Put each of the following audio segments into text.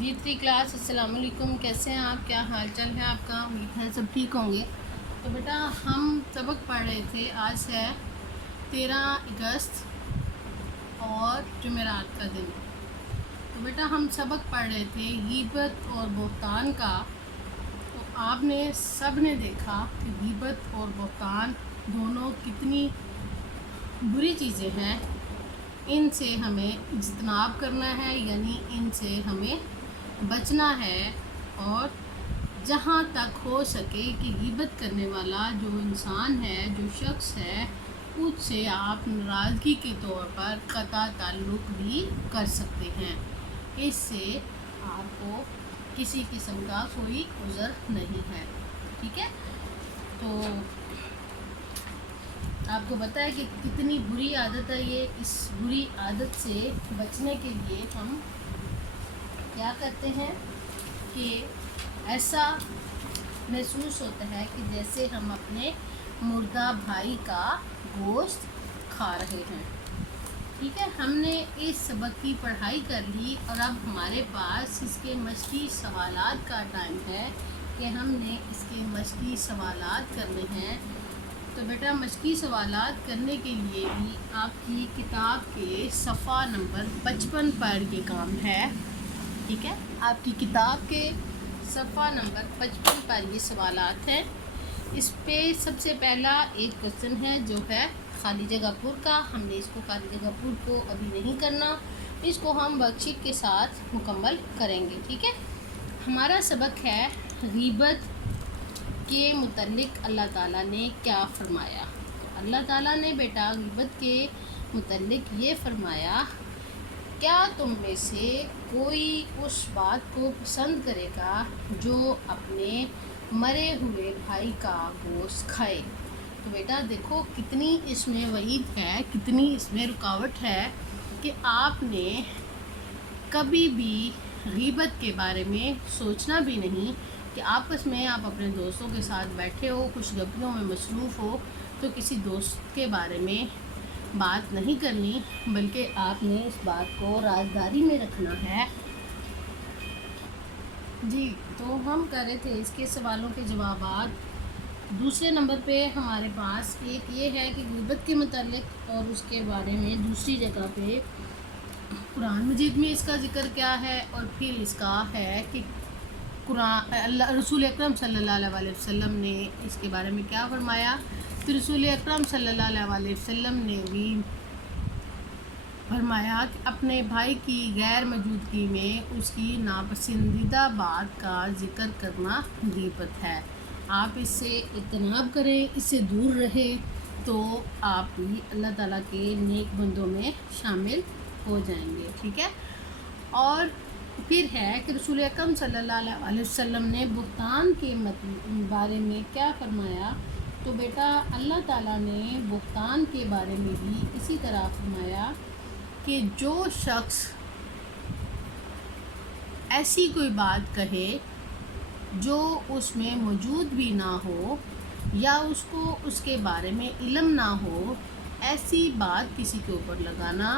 जी 3 class अस्सलाम वालेकुम। कैसे हैं आप? क्या हाल चाल है आपका? उम्मीद है सब ठीक होंगे। तो बेटा हम सबक पढ़ रहे थे। आज है 13 अगस्त और जुमेरात का दिन। तो बेटा हम सबक पढ़ रहे थे गीबत और बहतान का। तो आपने सब ने देखा कि गीबत और बहतान दोनों कितनी बुरी चीज़ें हैं। इनसे हमें इज्तनाब करना है, यानी इनसे हमें बचना है। और जहाँ तक हो सके कि गिबत करने वाला जो इंसान है, जो शख्स है, उससे आप नाराज़गी के तौर पर क़ता ताल्लुक़ भी कर सकते हैं। इससे आपको किसी किस्म का कोई उज़र नहीं है। ठीक है, तो आपको पता है कि कितनी बुरी आदत है ये। इस बुरी आदत से बचने के लिए हम क्या करते हैं कि ऐसा महसूस होता है कि जैसे हम अपने मुर्दा भाई का गोश्त खा रहे हैं। ठीक है, हमने इस सबक की पढ़ाई कर ली और अब हमारे पास इसके मश्की सवालात का टाइम है कि हमने इसके मश्की सवालात करने हैं। तो बेटा मश्की सवालात करने के लिए भी आपकी किताब के सफ़ा नंबर 55 पर ये काम है। ठीक है, आपकी किताब के सफ़ा नंबर 55 पर ये सवालात हैं। इस पे सबसे पहला एक क्वेश्चन है जो है खाली जगह पुर का। हमने इसको खाली जगह पुर को अभी नहीं करना, इसको हम वर्कशीट के साथ मुकम्मल करेंगे। ठीक है, हमारा सबक है गीबत के मुतल्लिक़ अल्लाह ताला ने क्या फ़रमाया। अल्लाह ताला ने बेटा गीबत के मुतल्लिक़ ये फ़रमाया, क्या तुम में से कोई उस बात को पसंद करेगा जो अपने मरे हुए भाई का गोश्त खाए। तो बेटा देखो कितनी इसमें वईद है, कितनी इसमें रुकावट है कि आपने कभी भी गीबत के बारे में सोचना भी नहीं कि आपस में आप अपने दोस्तों के साथ बैठे हो, कुछ गप्पियों में मसरूफ़ हो, तो किसी दोस्त के बारे में बात नहीं करनी, बल्कि आपने इस बात को राजदारी में रखना है। जी, तो हम कर रहे थे इसके सवालों के जवाबात। दूसरे नंबर पे हमारे पास एक ये है कि गीबत के मुतालिक और उसके बारे में दूसरी जगह पे कुरान मजीद में इसका ज़िक्र क्या है, और फिर इसका है कि रसूल अकरम सल्लल्लाहु अलैहि वसल्लम ने इसके बारे में क्या फरमाया। फिर रसूल अकरम सल्लल्लाहु अलैहि वसल्लम ने भी फरमाया कि अपने भाई की गैर मौजूदगी में उसकी नापसंदीदा बात का ज़िक्र करना गीबत है। आप इससे इज्तनाब करें, इससे दूर रहें, तो आप भी अल्लाह ताला के नेक बंदों में शामिल हो जाएंगे। ठीक है, और फिर है कि रसूल अकरम सल्लल्लाहु अलैहि वसल्लम ने बुहतान के बारे में क्या फरमाया। तो बेटा अल्लाह ताला ने बुहतान के बारे में भी इसी तरह फरमाया कि जो शख्स ऐसी कोई बात कहे जो उसमें मौजूद भी ना हो या उसको उसके बारे में इल्म ना हो, ऐसी बात किसी के ऊपर लगाना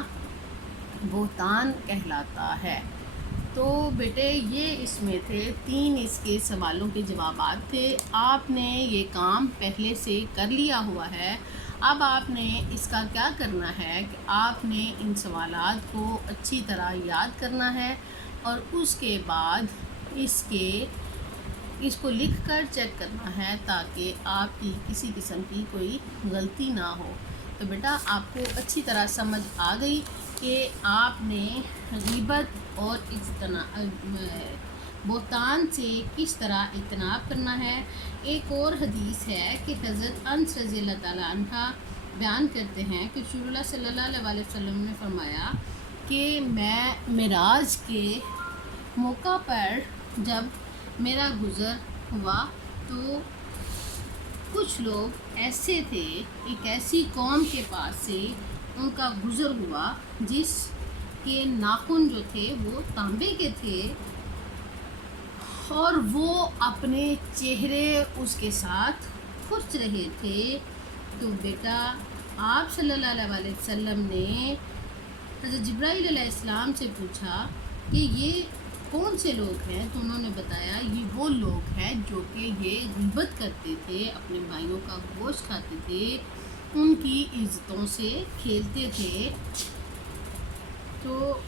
बुहतान कहलाता है। तो बेटे ये इसमें थे 3 इसके सवालों के जवाबात थे। आपने ये काम पहले से कर लिया हुआ है। अब आपने इसका क्या करना है कि आपने इन सवालात को अच्छी तरह याद करना है और उसके बाद इसको लिख कर चेक करना है ताकि आपकी किसी किस्म की कोई गलती ना हो। तो बेटा आपको अच्छी तरह समझ आ गई कि आपने गीबत और बुहतान से किस तरह इज्तनाब करना है। एक और हदीस है कि हज़रत अनस रज़ियल्लाहु ताला अन्हा बयान करते हैं कि रसूलुल्लाह सल्लल्लाहु अलैहि वसल्लम ने फरमाया कि मैं मिराज के मौका पर जब मेरा गुज़र हुआ तो कुछ लोग ऐसे थे, एक ऐसी कौम के पास से उनका गुज़र हुआ जिसके नाखून जो थे वो तांबे के थे और वो अपने चेहरे उसके साथ खुश रहे थे। तो बेटा आप सल्लल्लाहु अलैहि वसल्लम ने हज़रत जिब्राईल अलैहिस्सलाम से पूछा कि ये کون سے لوگ ہیں؟ تو انہوں نے بتایا یہ وہ لوگ ہیں جو کہ یہ غیبت کرتے تھے، اپنے بھائیوں کا گوشت کھاتے تھے، ان کی عزتوں سے کھیلتے تھے، تو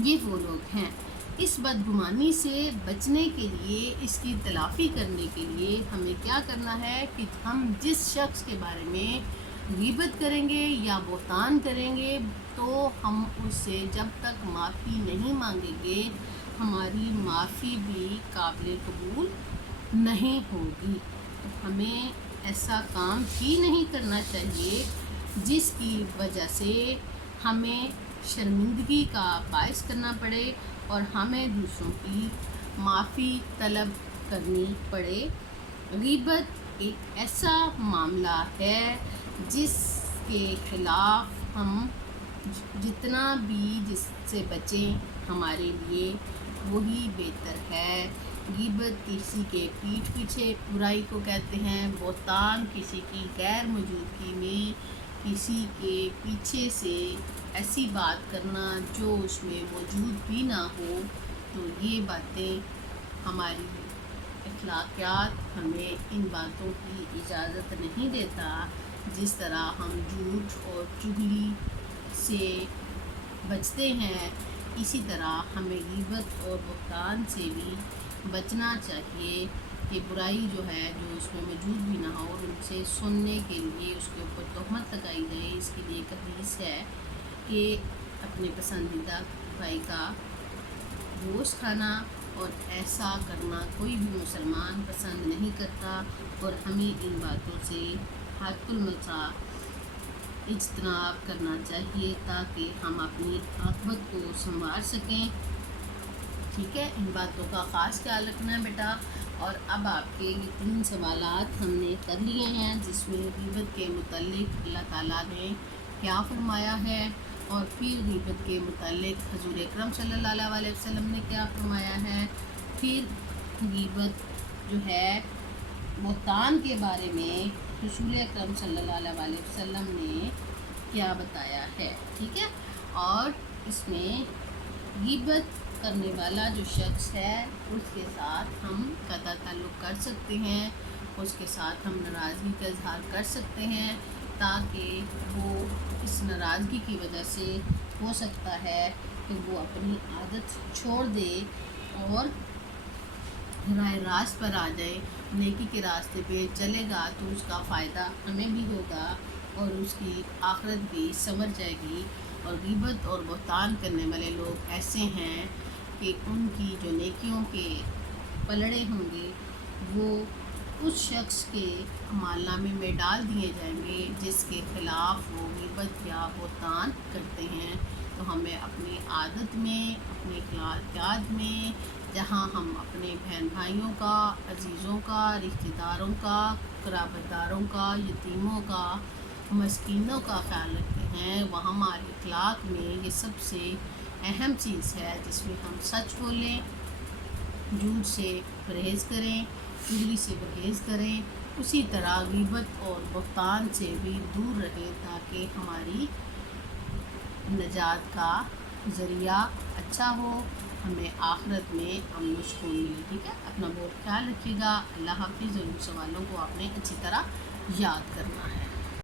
یہ وہ لوگ ہیں۔ اس بدگمانی سے بچنے کے لیے، اس کی تلافی کرنے کے لیے ہمیں کیا کرنا ہے کہ ہم جس شخص کے بارے میں غیبت کریں گے یا بہتان کریں گے تو ہم اس سے جب تک معافی نہیں مانگیں گے ہماری معافی بھی قابل قبول نہیں ہوگی۔ تو ہمیں ایسا کام ہی نہیں کرنا چاہیے جس کی وجہ سے ہمیں شرمندگی کا باعث کرنا پڑے اور ہمیں دوسروں کی معافی طلب کرنی پڑے۔ غیبت ایک ایسا معاملہ ہے جس کے خلاف ہم جتنا بھی جس سے بچیں ہمارے لیے وہی بہتر ہے۔ غیبت کسی کے پیٹھ پیچھے برائی کو کہتے ہیں، بہتان کسی کی غیر موجودگی میں کسی کے پیچھے سے ایسی بات کرنا جو اس میں موجود بھی نہ ہو، تو یہ باتیں ہماری اخلاقیات ہمیں ان باتوں کی اجازت نہیں دیتا۔ جس طرح ہم جھوٹ اور چغلی سے بچتے ہیں، اسی طرح ہمیں غیبت اور بہتان سے بھی بچنا چاہیے کہ برائی جو ہے جو اس میں موجود بھی نہ ہو اور ان سے سننے کے لیے اس کے اوپر تہمت لگائی جائے۔ اس کے لیے ایک حدیث ہے کہ اپنے پسندیدہ بھائی کا گوشت کھانا اور ایسا کرنا کوئی بھی مسلمان پسند نہیں کرتا، اور ہمیں ان باتوں سے حد المسا اجتناب کرنا چاہیے تاکہ ہم اپنی عاقبت کو سنوار سکیں۔ ٹھیک ہے، ان باتوں کا خاص خیال رکھنا ہے بیٹا۔ اور اب آپ کے یہ 3 سوالات ہم نے کر لیے ہیں جس میں غیبت کے متعلق اللہ تعالیٰ نے کیا فرمایا ہے، اور پھر غیبت کے متعلق حضور اکرم صلی اللہ علیہ وسلم نے کیا فرمایا ہے، پھر غیبت جو ہے بہتان کے بارے میں رسول اکرم صلی اللہ علیہ وسلم نے کیا بتایا ہے۔ ٹھیک ہے، اور اس میں غیبت کرنے والا جو شخص ہے اس کے ساتھ ہم قطع تعلق کر سکتے ہیں، اس کے ساتھ ہم ناراضگی کا اظہار کر سکتے ہیں، تاکہ وہ اس ناراضگی کی وجہ سے ہو سکتا ہے کہ وہ اپنی عادت چھوڑ دے اور راہ راست پر آ جائے، نیکی کے راستے پہ چلے گا تو اس کا فائدہ ہمیں بھی ہوگا اور اس کی آخرت بھی سنور جائے گی۔ اور غیبت اور بہتان کرنے والے لوگ ایسے ہیں کہ ان کی جو نیکیوں کے پلڑے ہوں گے وہ اس شخص کے اعمالنامے میں ڈال دیے جائیں گے جس کے خلاف وہ غیبت یا بہتان کرتے ہیں۔ تو ہمیں اپنی عادت میں، اپنے اخلاقیات میں، جہاں ہم اپنے بہن بھائیوں کا، عزیزوں کا، رشتہ داروں کا، قرابت داروں کا، یتیموں کا، مسکینوں کا خیال رکھتے ہیں، وہاں ہمارے اخلاق میں یہ سب سے اہم چیز ہے جس میں ہم سچ بولیں، جھوٹ سے پرہیز کریں، چغلی سے پرہیز کریں، اسی طرح غیبت اور بہتان سے بھی دور رہیں تاکہ ہماری نجات کا ذریعہ اچھا ہو، ہمیں آخرت میں امن و سکون ملے۔ ٹھیک ہے، اپنا بہت خیال رکھیے گا۔ اللہ حافظ۔ ضرور سوالوں کو آپ نے اچھی طرح یاد کرنا ہے۔